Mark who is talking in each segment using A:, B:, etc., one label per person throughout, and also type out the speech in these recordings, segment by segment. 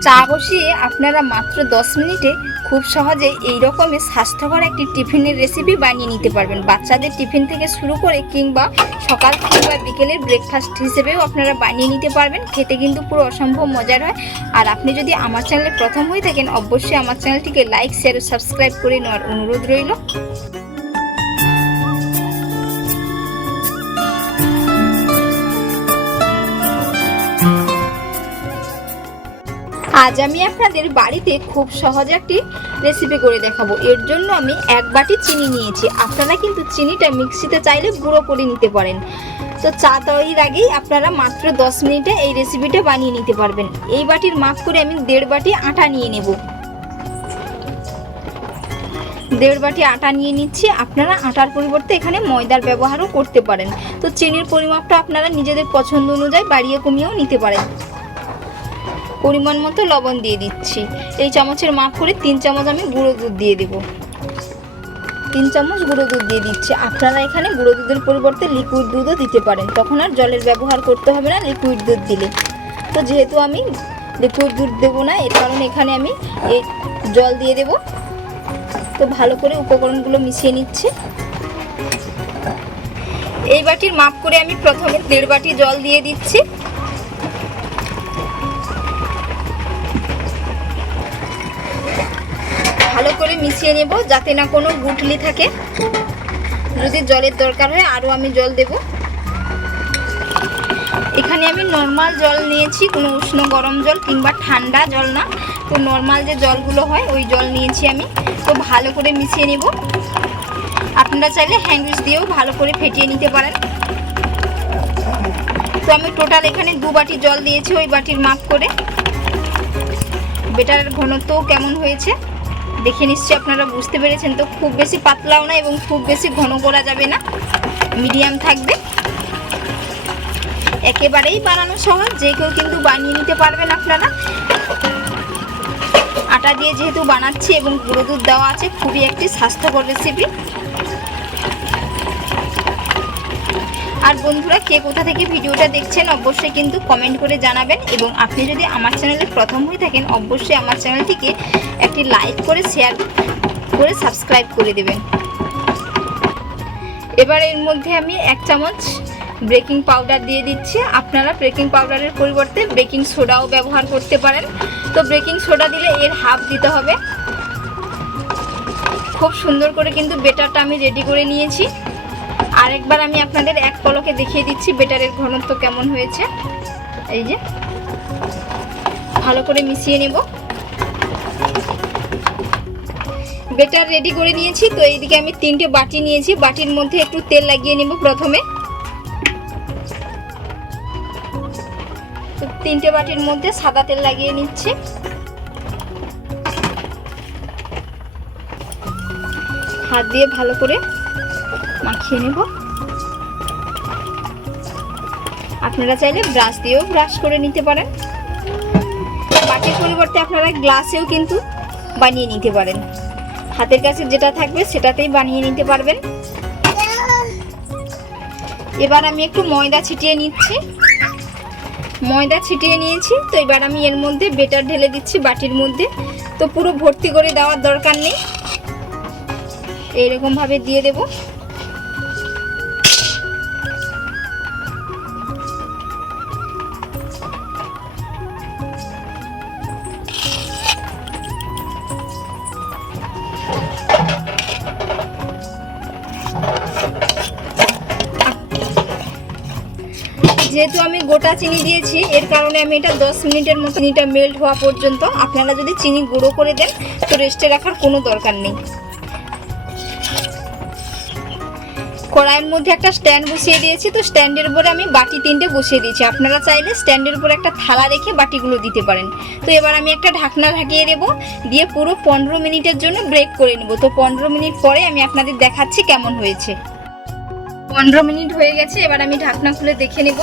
A: চা বসিয়ে আপনারা মাত্র দশ মিনিটে খুব সহজে এই রকমের স্বাস্থ্যকর একটি টিফিনের রেসিপি বানিয়ে নিতে পারবেন। বাচ্চাদের টিফিন থেকে শুরু করে কিংবা সকাল কিংবা বিকেলের ব্রেকফাস্ট হিসেবেও আপনারা বানিয়ে নিতে পারবেন। খেতে কিন্তু পুরো অসম্ভব মজার হয়। আর আপনি যদি আমার চ্যানেলে প্রথম হয়ে থাকেন, অবশ্যই আমার চ্যানেলটিকে লাইক শেয়ার ও সাবস্ক্রাইব করে নেওয়ার অনুরোধ রইল। আজ আমি আপনাদের বাড়িতে খুব সহজে একটি রেসিপি করে দেখাবো। এর জন্য আমি এক বাটি চিনি নিয়েছি। আপনারা কিন্তু চিনিটা মিক্সিতে চাইলে গুঁড়ো করে নিতে পারেন। তো চা তৈরির আগেই আপনারা মাত্র দশ মিনিটে এই রেসিপিটা বানিয়ে নিতে পারবেন। এই বাটির মাপ করে আমি দেড় বাটি আটা নিয়ে নেব। দেড় বাটি আটা নিয়ে নিচ্ছি। আপনারা আটার পরিবর্তে এখানে ময়দার ব্যবহারও করতে পারেন। তো চিনির পরিমাপটা আপনারা নিজেদের পছন্দ অনুযায়ী বাড়িয়ে কমিয়েও নিতে পারেন। পরিমাণ মতো লবণ দিয়ে দিচ্ছি। এই চামচের মাপ করে তিন চামচ আমি গুঁড়ো দুধ দিয়ে দেব। তিন চামচ গুঁড়ো দুধ দিয়ে দিচ্ছি। আপনারা এখানে গুঁড়ো দুধের পরিবর্তে লিকুইড দুধও দিতে পারেন। তখন আর জলের ব্যবহার করতে হবে না লিকুইড দুধ দিলে। তো যেহেতু আমি লিকুইড দুধ দেবো না, এর কারণে এখানে আমি এই জল দিয়ে দেব। তো ভালো করে উপকরণগুলো মিশিয়ে নিচ্ছি। এই বাটির মাপ করে আমি প্রথমে দেড় বাটি জল দিয়ে দিচ্ছি। করে মিশিয়ে নেব যাতে না কোনো গুটলি থাকে। যদি জলের দরকার হয়, আরও আমি জল দেব। এখানে আমি নর্মাল জল নিয়েছি, কোনো উষ্ণ গরম জল কিংবা ঠান্ডা জল না। তো নর্মাল যে জলগুলো হয়, ওই জল নিয়েছি আমি। তো ভালো করে মিশিয়ে নেব। আপনারা চাইলে হ্যান্ডউইচ দিয়েও ভালো করে ফেটিয়ে নিতে পারেন। তো আমি টোটাল এখানে দু বাটি জল দিয়েছি, ওই বাটির মাপ করে। বেটারের ঘনত্বও কেমন হয়েছে? দেখে নিশ্চয়ই আপনারা বুঝতে পেরেছেন। তো খুব বেশি পাতলাও না এবং খুব বেশি ঘন করা যাবে না। মিডিয়াম থাকবে। একেবারেই বানানো সহজ। যে কেউ কিন্তু বানিয়ে নিতে পারবেন আপনারা। আটা দিয়ে যেহেতু বানাচ্ছি এবং গুঁড়ো দুধ দেওয়া আছে, খুবই একটি স্বাস্থ্যকর রেসিপি আর বন্ধুরা কে কোথা থেকে ভিডিওটা দেখছেন, অবশ্যই কিন্তু কমেন্ট করে জানাবেন এবং আপনি যদি আমার চ্যানেলে প্রথম হয়ে থাকেন, অবশ্যই আমার চ্যানেলটিকে একটি লাইক করে শেয়ার করে সাবস্ক্রাইব করে দেবেন। এবার এর মধ্যে আমি এক চামচ বেকিং পাউডার দিয়ে দিচ্ছি। আপনারা বেকিং পাউডারের পরিবর্তে বেকিং সোডাও ব্যবহার করতে পারেন। তো বেকিং সোডা দিলে এর হাফ দিতে হবে। খুব সুন্দর করে কিন্তু বেটারটা আমি রেডি করে নিয়েছি। আরেকবার আমি আপনাদের এক পলকে দেখিয়ে দিচ্ছি বেটারের ঘনত্ব কেমন হয়েছে। এই যে, ভালো করে মিশিয়ে নেব। বেটার রেডি করে নিয়েছি, তো এইদিকে আমি তিনটে বাটি নিয়েছি। বাটির মধ্যে একটু তেল লাগিয়ে নেব প্রথমে। তো তিনটে বাটির মধ্যে সাদা তেল লাগিয়ে নিচ্ছি। হাত দিয়ে ভালো করে মাখিয়ে নেব। আপনারা চাইলে ব্রাশ দিয়েও ব্রাশ করে নিতে পারেন। বাটির পরিবর্তে আপনারা গ্লাসেও কিন্তু বানিয়ে নিতে পারেন। হাতের কাছে যেটা থাকবে সেটাতেই বানিয়ে নিতে পারবেন। এবার আমি একটু ময়দা ছিটিয়ে নিচ্ছি। ময়দা ছিটিয়ে নিয়েছি, তো এবার আমি এর মধ্যে বেটার ঢেলে দিচ্ছি বাটির মধ্যে। তো পুরো ভর্তি করে দেওয়ার দরকার নেই। এইরকম ভাবে দিয়ে দেবো। যেহেতু আমি গোটা চিনি দিয়েছি, এর কারণে আমি এটা দশ মিনিটের মতো চিনিটা মেল্ট হওয়া পর্যন্ত আপনারা যদি চিনি গুঁড়ো করে দেন, তো রেস্টে রাখার কোনো দরকার নেই। কড়াইয়ের মধ্যে একটা স্ট্যান্ড বসিয়ে দিয়েছি, তো স্ট্যান্ডের উপরে আমি বাটি তিনটে বসিয়ে দিয়েছি। আপনারা চাইলে স্ট্যান্ডের উপরে একটা থালা রেখে বাটিগুলো দিতে পারেন। তো এবার আমি একটা ঢাকনা ঢাকিয়ে দেবো, দিয়ে পুরো পনেরো মিনিটের জন্য ব্রেক করে নেব। তো পনেরো মিনিট পরে আমি আপনাদের দেখাচ্ছি কেমন হয়েছে। পনেরো মিনিট হয়ে গেছে, এবার আমি ঢাকনা খুলে দেখে নেব।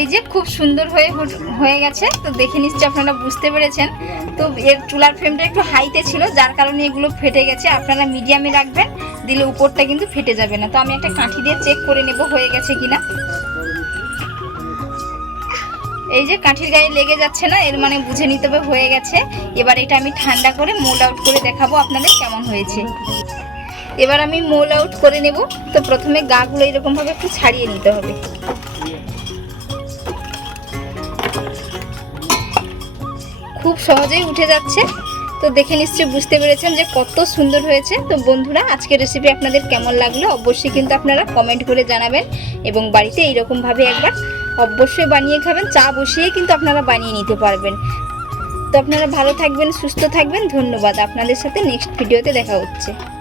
A: এই যে খুব সুন্দর হয়ে হয়ে গেছে, তো দেখে নিশ্চয়ই আপনারা বুঝতে পেরেছেন। তো এর চুলার ফ্লেমটা একটু হাইতে ছিল, যার কারণে এগুলো ফেটে গেছে, আপনারা মিডিয়ামে রাখবেন, দিলে উপরটা কিন্তু ফেটে যাবে না। তো আমি একটা কাঠি দিয়ে চেক করে নেব হয়ে গেছে কিনা। এই যে কাঠির গায়ে লেগে যাচ্ছে না, এর মানে বুঝে নিতে হবে, হয়ে গেছে। এবার এটা আমি ঠান্ডা করে মোল আউট করে দেখাবো আপনাদের কেমন হয়েছে। এবার আমি মোল আউট করে নেব, তো প্রথমে গাগুলো এরকমভাবে একটু ছাড়িয়ে নিতে হবে। খুব সহজেই উঠে যাচ্ছে। তো দেখে নিশ্চয়ই বুঝতে পেরেছেন যে কত সুন্দর হয়েছে। তো বন্ধুরা, আজকের রেসিপি আপনাদের কেমন লাগল অবশ্যই কিন্তু আপনারা কমেন্ট করে জানাবেন এবং বাড়িতে এইরকমভাবে একবার অবশ্যই বানিয়ে খাবেন, চা বসিয়ে কিন্তু আপনারা বানিয়ে নিতে পারবেন। তো আপনারা ভালো থাকবেন, সুস্থ থাকবেন, ধন্যবাদ। আপনাদের সাথে নেক্সট ভিডিওতে দেখা হচ্ছে।